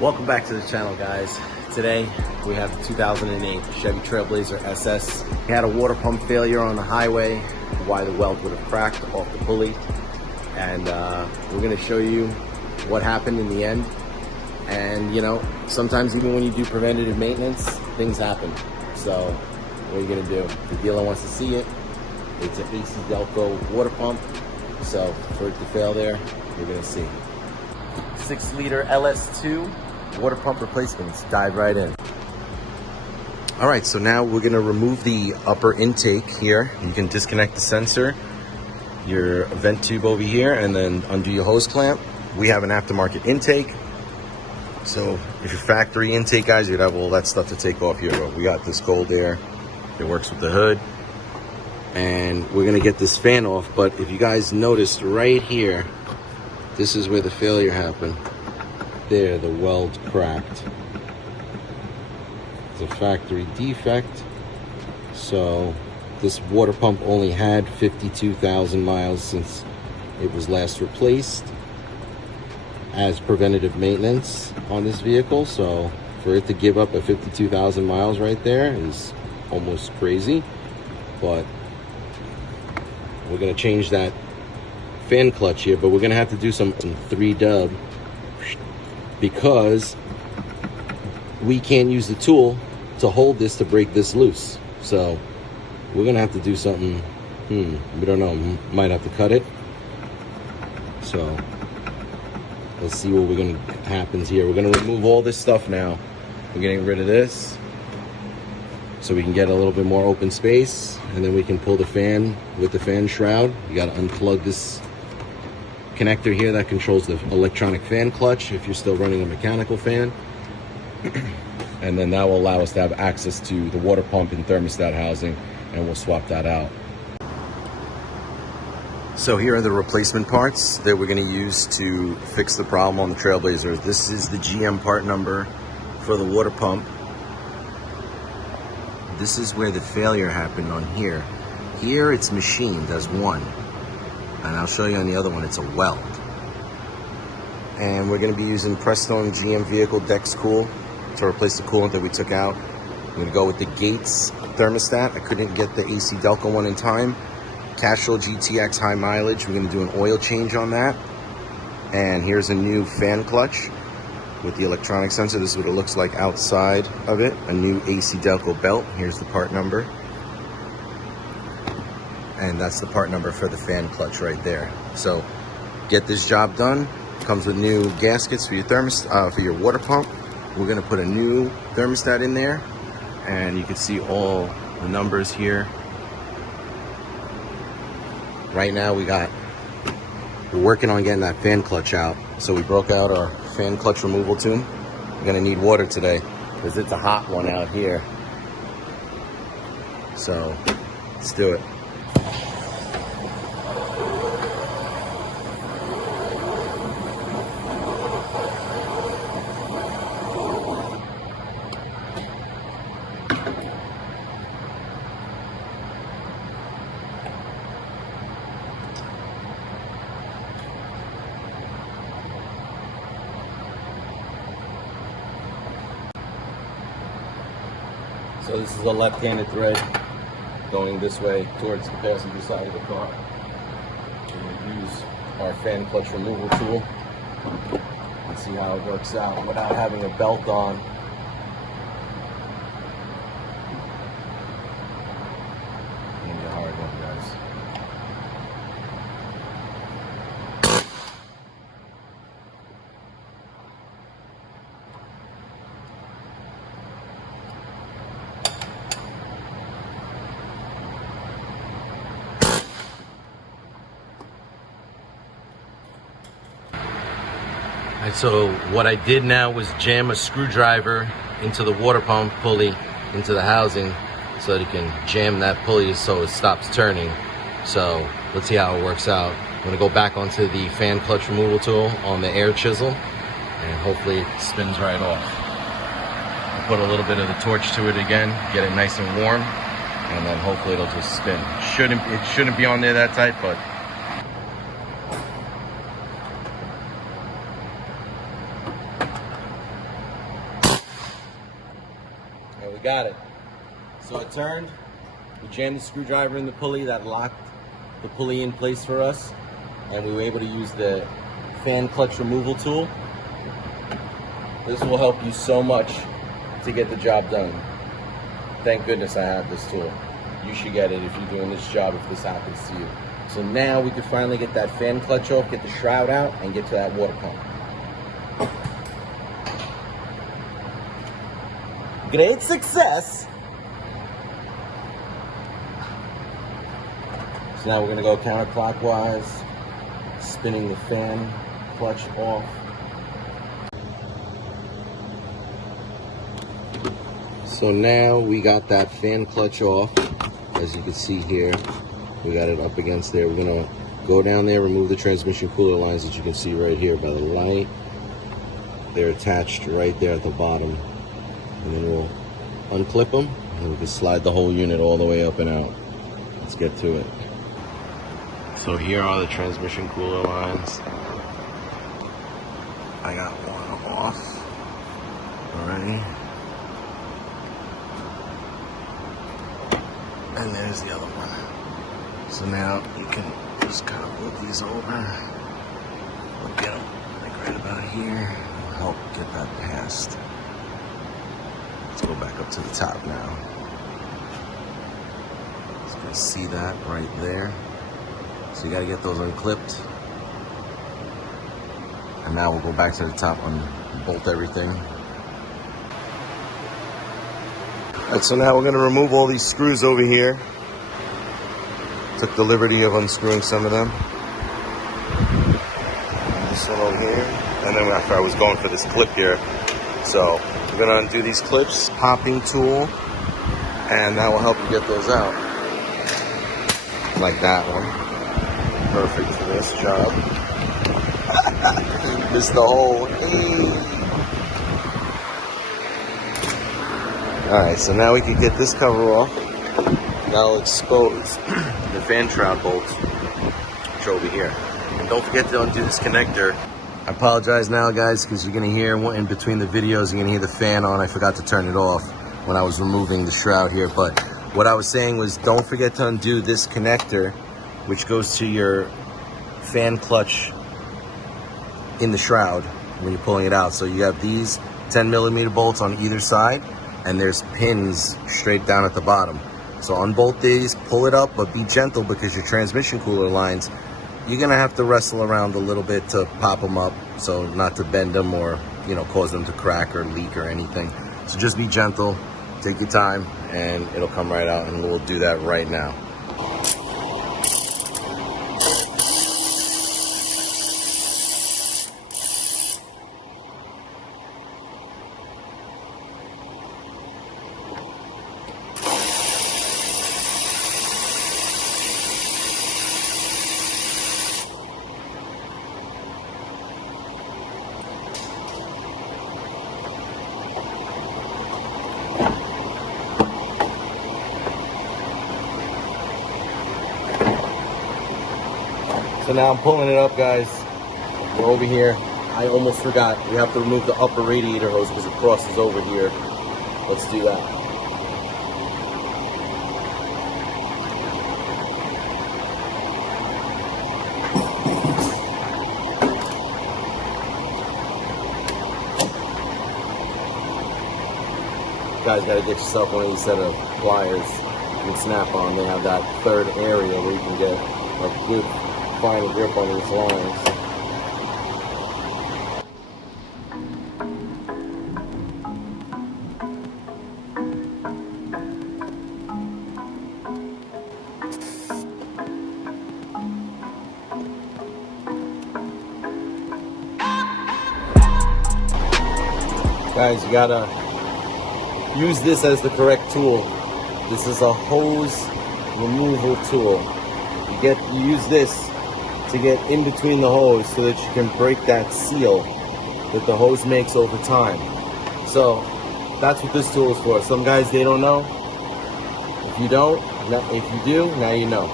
Welcome back to the channel, guys. Today we have the 2008 Chevy Trailblazer SS. We had a water pump failure on the highway, why the weld would have cracked off the pulley, and we're going to show you what happened in the end. And you know, sometimes even when you do preventative maintenance, things happen. So what are you going to do? The dealer wants to see it. It's an AC Delco water pump, so for it to fail there, you're going to see. 6-liter LS2 water pump replacements. Dive right in. All right, so now we're going to remove the upper intake here. You can disconnect the sensor, your vent tube over here, and then undo your hose clamp. We have an aftermarket intake. So if your factory intake, guys, you'd have all that stuff to take off here. But we got this cold air. It works with the hood. And we're going to get this fan off. But if you guys noticed right here, this is where the failure happened. There, the weld cracked. It's a factory defect. So this water pump only had 52,000 miles since it was last replaced as preventative maintenance on this vehicle. So for it to give up at 52,000 miles right there is almost crazy. But we're gonna change that fan clutch here, but we're gonna have to do some 3-dub because we can't use the tool to hold this to break this loose. So we're gonna have to do something. We don't know, might have to cut it. So let's see what happens here. We're gonna remove all this stuff now. We're getting rid of this so we can get a little bit more open space, and then we can pull the fan with the fan shroud. You gotta unplug this connector here that controls the electronic fan clutch if you're still running a mechanical fan. And then that will allow us to have access to the water pump and thermostat housing, and we'll swap that out. So here are the replacement parts that we're going to use to fix the problem on the Trailblazer. This is the GM part number for the water pump. This is where the failure happened on here. Here it's machined as one, and I'll show you on the other one, it's a weld. And we're going to be using Prestone GM Vehicle Dex Cool to replace the coolant that we took out. I'm going to go with the Gates thermostat. I couldn't get the AC Delco one in time. Castrol GTX high mileage. We're going to do an oil change on that. And here's a new fan clutch with the electronic sensor. This is what it looks like outside of it. A new AC Delco belt. Here's the part number. And that's the part number for the fan clutch right there. So get this job done. Comes with new gaskets for your for your water pump. We're going to put a new thermostat in there, and you can see all the numbers here. Right now we're working on getting that fan clutch out. So we broke out our fan clutch removal tube. We're going to need water today because it's a hot one out here. So let's do it. So this is a left-handed thread going this way towards the passenger side of the car. We're going to use our fan clutch removal tool and see how it works out without having a belt on. It's going to be a hard one, guys. And so what I did now was jam a screwdriver into the water pump pulley, into the housing, so that you can jam that pulley so it stops turning. So let's see how it works out. I'm gonna go back onto the fan clutch removal tool on the air chisel, and hopefully it spins right off. I'll put a little bit of the torch to it again, get it nice and warm, and then hopefully it'll just spin. It shouldn't be on there that tight, but got it. So it turned, we jammed the screwdriver in the pulley that locked the pulley in place for us, and we were able to use the fan clutch removal tool. This will help you so much to get the job done. Thank goodness I have this tool. You should get it if you're doing this job, if this happens to you. So now we can finally get that fan clutch off, get the shroud out, and get to that water pump. Great success! So now we're gonna go counterclockwise, spinning the fan clutch off. So now we got that fan clutch off. As you can see here, we got it up against there. We're gonna go down there, remove the transmission cooler lines that you can see right here by the light. They're attached right there at the bottom. And then we'll unclip them, and we can slide the whole unit all the way up and out. Let's get to it. So here are the transmission cooler lines. I got one off already. And there's the other one. So now you can just kind of move these over. We'll get them like right about here. Help get that past. Let's go back up to the top now. So you can see that right there. So you gotta get those unclipped. And now we'll go back to the top and bolt everything. All right, so now we're gonna remove all these screws over here. Took the liberty of unscrewing some of them. This one over here. And then after I was going for this clip here. So we're gonna undo these clips, popping tool, and that will help you get those out. Like that one. Perfect for this job. Missed the hole. Alright, so now we can get this cover off. Now I'll expose the fan shroud bolts, which are over here. And don't forget to undo this connector. I apologize now, guys, because you're going to hear in between the videos, you're going to hear the fan on. I forgot to turn it off when I was removing the shroud here. But what I was saying was don't forget to undo this connector, which goes to your fan clutch in the shroud when you're pulling it out. So you have these 10mm bolts on either side, and there's pins straight down at the bottom. So unbolt these, pull it up, but be gentle because your transmission cooler lines, you're gonna have to wrestle around a little bit to pop them up, so not to bend them or, you know, cause them to crack or leak or anything. So just be gentle, take your time, and it'll come right out, and we'll do that right now. So now I'm pulling it up, guys. We're over here. I almost forgot. We have to remove the upper radiator hose because it crosses over here. Let's do that. You guys gotta get yourself one of these set of pliers you can snap on. They have that third area where you can get a good fine grip on these lines. Guys, you gotta use this as the correct tool. This is a hose removal tool. You use this to get in between the hose so that you can break that seal that the hose makes over time. So that's what this tool is for. Some guys, they don't know. If you don't, if you do, now you know.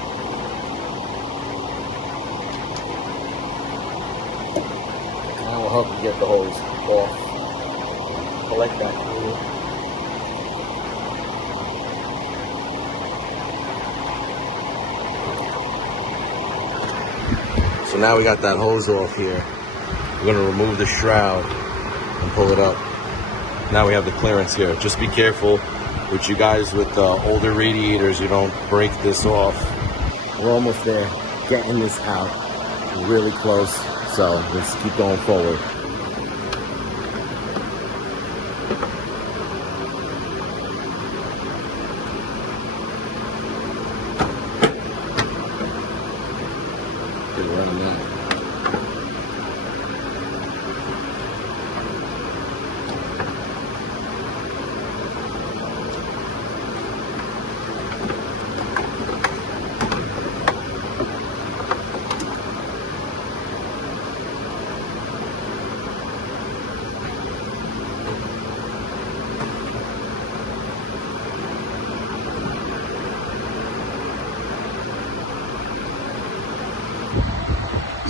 That will help you get the hose off. Collect that fluid. So now we got that hose off here. We're gonna remove the shroud and pull it up. Now we have the clearance here. Just be careful with you guys with older radiators, you don't break this off. We're almost there, getting this out. We're really close, so let's keep going forward. Good running that.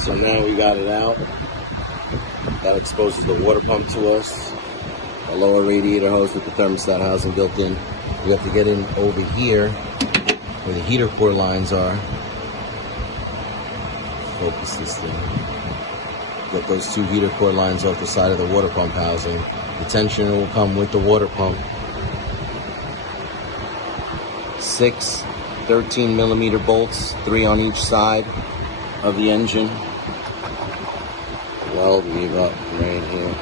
So now we got it out. That exposes the water pump to us. A lower radiator hose with the thermostat housing built in. We have to get in over here where the heater core lines are. Focus this thing. Get those two heater core lines off the side of the water pump housing. The tensioner will come with the water pump. 6 13mm bolts, 3 on each side of the engine. Weld weave up right here.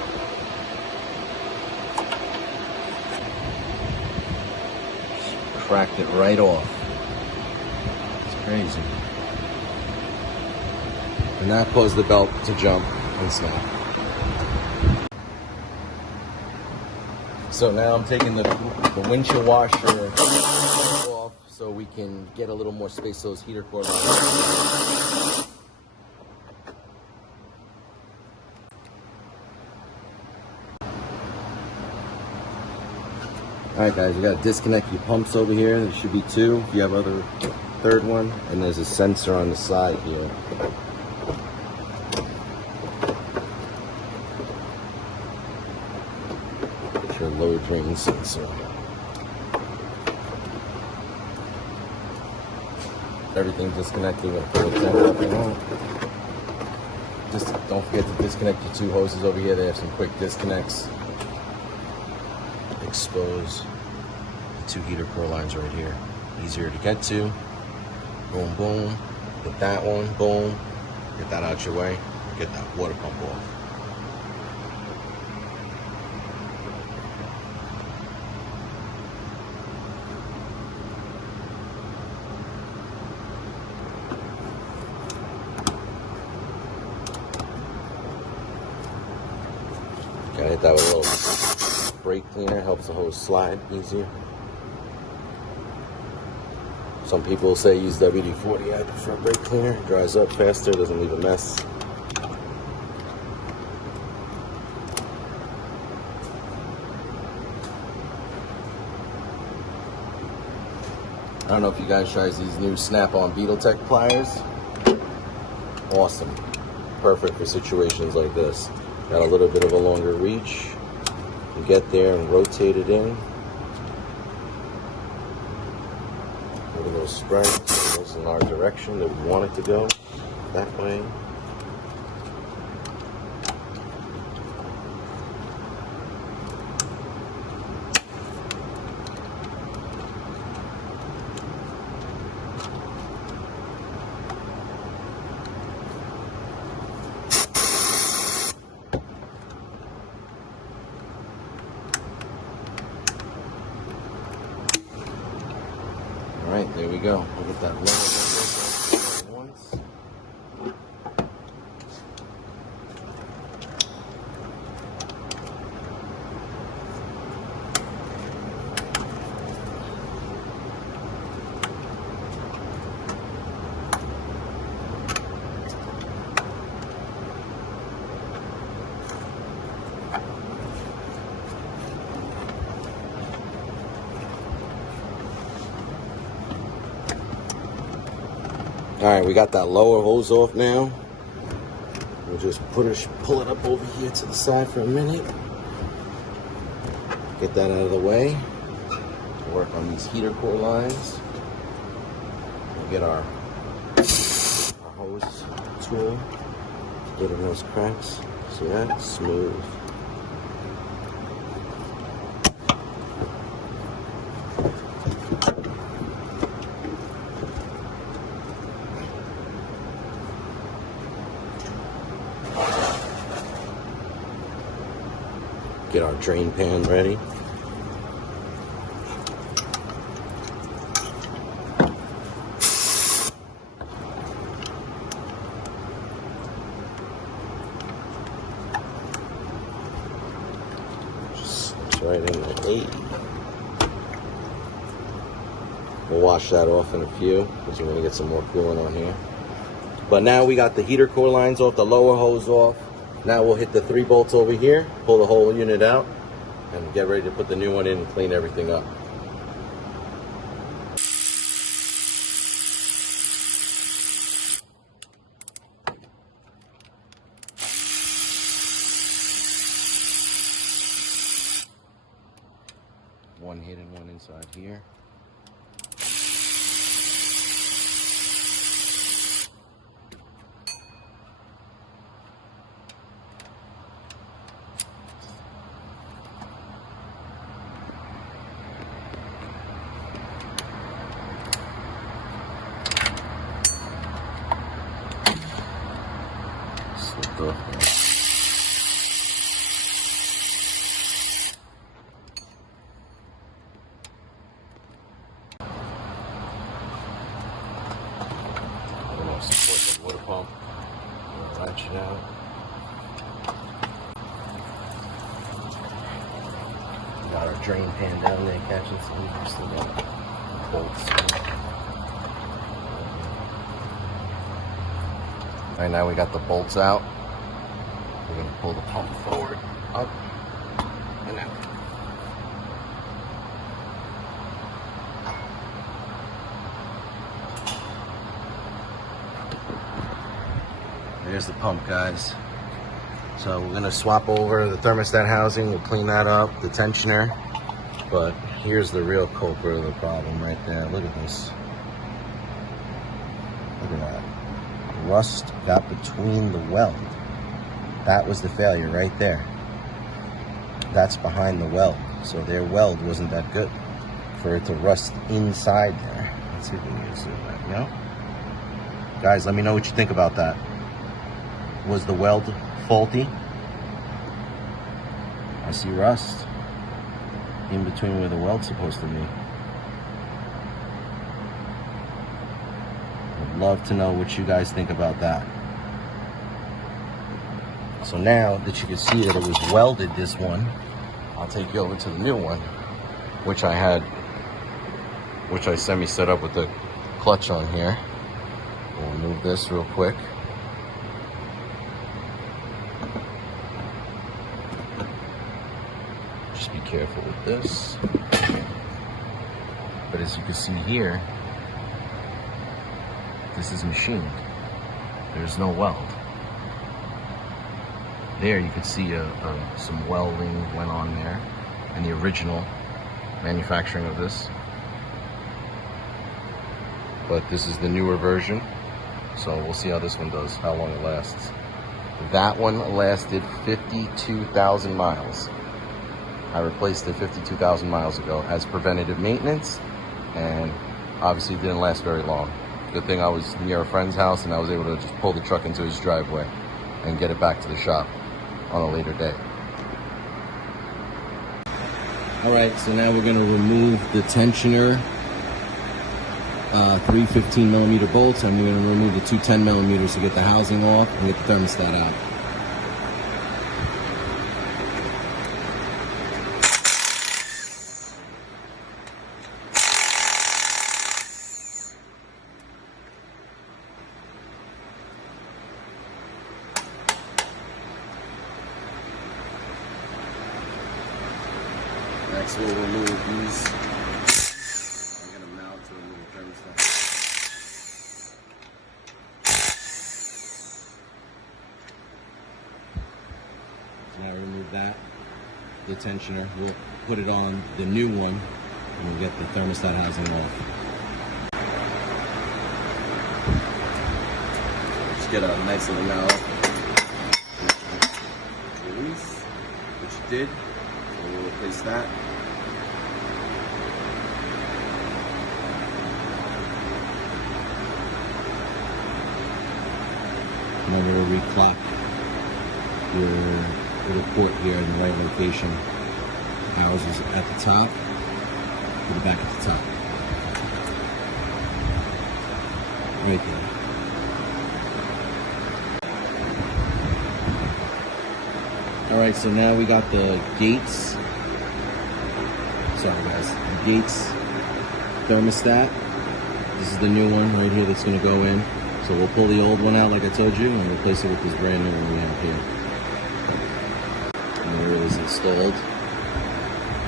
Cracked it right off. It's crazy. And that caused the belt to jump and snap. So now I'm taking the windshield washer off so we can get a little more space to those heater core lines. Alright guys, you gotta disconnect your pumps over here. There should be 2 if you have other third one. And there's a sensor on the side here. It's your low drain sensor. Everything's disconnected. We're gonna pull the tank up and on. Just don't forget to disconnect your 2 hoses over here. They have some quick disconnects. Expose the 2 heater core lines right here. Easier to get to. Boom, boom. Get that one, boom. Get that out your way. Get that water pump off. Gotta hit that with a little brake cleaner, helps the hose slide easier. Some people say use WD-40. I prefer brake cleaner. It dries up faster, doesn't leave a mess. I don't know if you guys try these new Snap-on Beetle Tech pliers. Awesome. Perfect for situations like this. Got a little bit of a longer reach. You get there and rotate it in. With a little spread. So it goes in our direction that we want it to go. That way. Alright, there we go. We'll get that lower once. Alright, we got that lower hose off now. We'll just pull it up over here to the side for a minute. Get that out of the way. Work on these heater core lines. We'll get our hose tool. Get in those cracks. See that? Smooth. Get our drain pan ready. Right in the 8. We'll wash that off in a few because we're going to get some more coolant on here. But now we got the heater core lines off, the lower hose off. Now we'll hit the 3 bolts over here, pull the whole unit out, and get ready to put the new one in and clean everything up. One hidden one inside here. Slipped off there. Support the water pump. Wrench it out. We got our drain pan down there catching some. We still got bolts. Right now we got the bolts out. We're going to pull the pump forward, up, and out. There's the pump, guys. So we're gonna swap over the thermostat housing. We'll clean that up, the tensioner. But here's the real culprit of the problem right there. Look at this. Look at that. Rust got between the weld. That was the failure right there. That's behind the weld. So their weld wasn't that good for it to rust inside there. Let's see if we can zoom that, you know? Guys, let me know what you think about that. Was the weld faulty? I see rust in between where the weld's supposed to be. I'd love to know what you guys think about that. So now that you can see that it was welded, this one, I'll take you over to the new one, which I semi set up with the clutch on here. We'll move this real quick. Just be careful with this. But as you can see here, this is machined. There's no weld. There you can see some welding went on there, and the original manufacturing of this. But this is the newer version, so we'll see how this one does, how long it lasts. That one lasted 52,000 miles. I replaced it 52,000 miles ago as preventative maintenance, and obviously it didn't last very long. Good thing I was near a friend's house and I was able to just pull the truck into his driveway and get it back to the shop on a later day. All right, so now we're gonna remove the tensioner, 3 15mm bolts, and we're gonna remove the 2 10mm to get the housing off and get the thermostat out. Next we'll remove these. I'm going to mount to remove the thermostat. So now remove that, the tensioner. We'll put it on the new one and we'll get the thermostat housing off. Just get a nice little now release, which you did. So we'll replace that. Remember to reclock your little port here in the right location. Houses at the top, put it back at the top. Right there. Alright, so now we got the gates. Sorry guys, the gates thermostat. This is the new one right here that's going to go in. So we'll pull the old one out like I told you and replace it with this brand new one we have here. And there it is installed.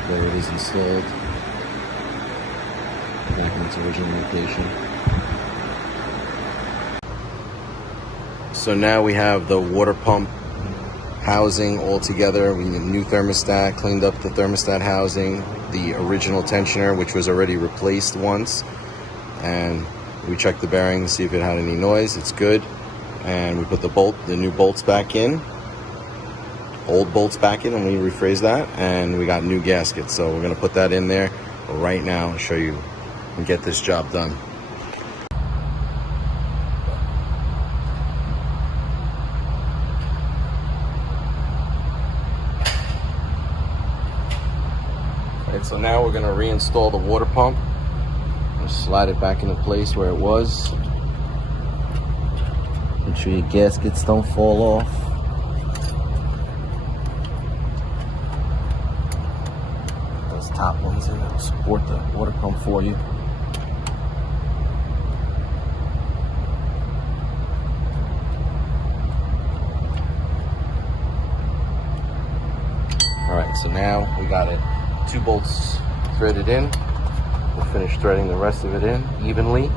There it is installed. Back in its original location. So now we have the water pump housing all together. We need a new thermostat, cleaned up the thermostat housing, the original tensioner, which was already replaced once. And we checked the bearing to see if it had any noise. It's good. And we put the new bolts back in. Old bolts back in, and we rephrase that. And we got new gaskets. So we're gonna put that in there right now and show you and get this job done. Alright, so now we're gonna reinstall the water pump. Just slide it back into place where it was. Make sure your gaskets don't fall off. Those top ones in will support the water pump for you. Alright, so now we got it. 2 bolts threaded in. We'll finish threading the rest of it in evenly.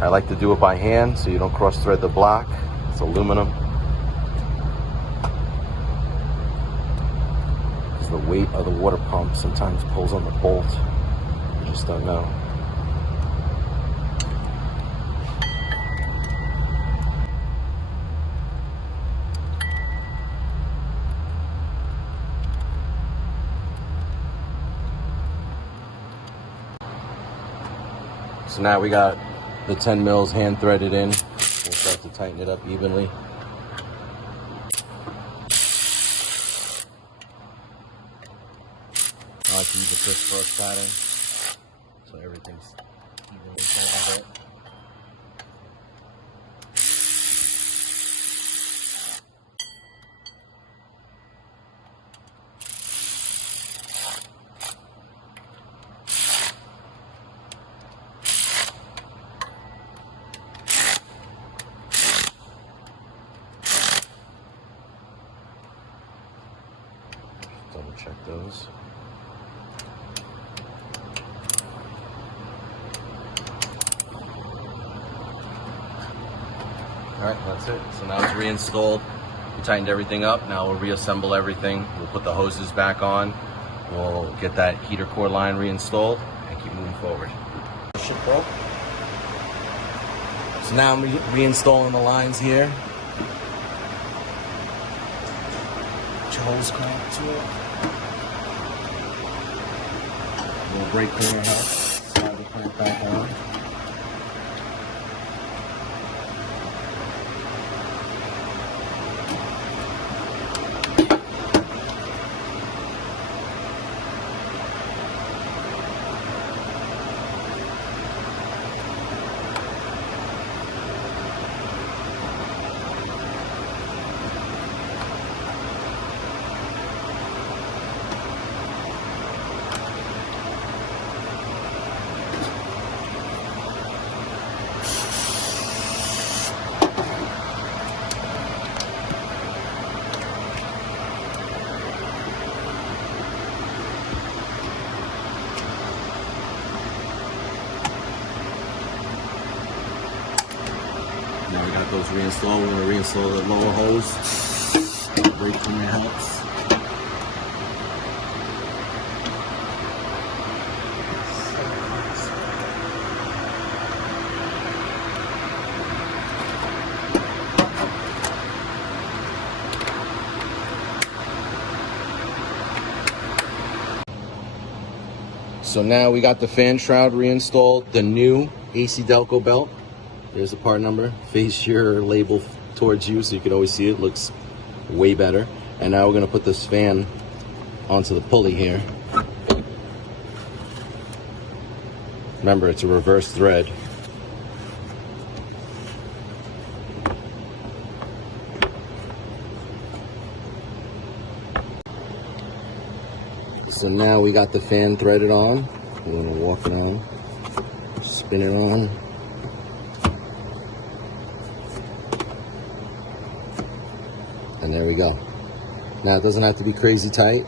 I like to do it by hand so you don't cross thread the block. It's aluminum. Because the weight of the water pump sometimes pulls on the bolt. You just don't know. So now we got the 10 mils hand threaded in. We'll start to tighten it up evenly. I like to use a crisscross pattern so everything's evenly tightened up. Double check those. Alright, that's it. So now it's reinstalled. We tightened everything up. Now we'll reassemble everything. We'll put the hoses back on. We'll get that heater core line reinstalled and keep moving forward. Shit broke. So now I'm reinstalling the lines here. Put your hose clamp to it. Little brake cleaner help. Slide the clamp back on. Now we got those reinstalled. We're going to reinstall the lower hose. Brake cleaner helps. So now we got the fan shroud reinstalled, the new AC Delco belt. There's the part number. Face your label towards you so you can always see it. Looks way better. And now we're gonna put this fan onto the pulley here. Remember, it's a reverse thread. So now we got the fan threaded on. We're gonna walk it on, spin it on. And there we go. Now it doesn't have to be crazy tight.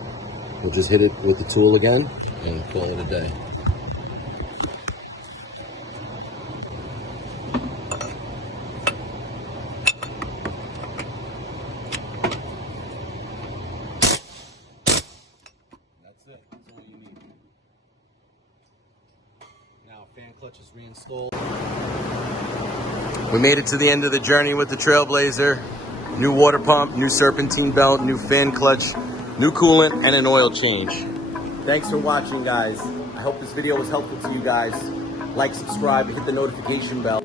We'll just hit it with the tool again and call it a day. That's it. That's all you need. Now fan clutch is reinstalled. We made it to the end of the journey with the Trailblazer. New water pump, new serpentine belt, new fan clutch, new coolant, and an oil change. Thanks for watching, guys. I hope this video was helpful to you guys. Like, subscribe, hit the notification bell.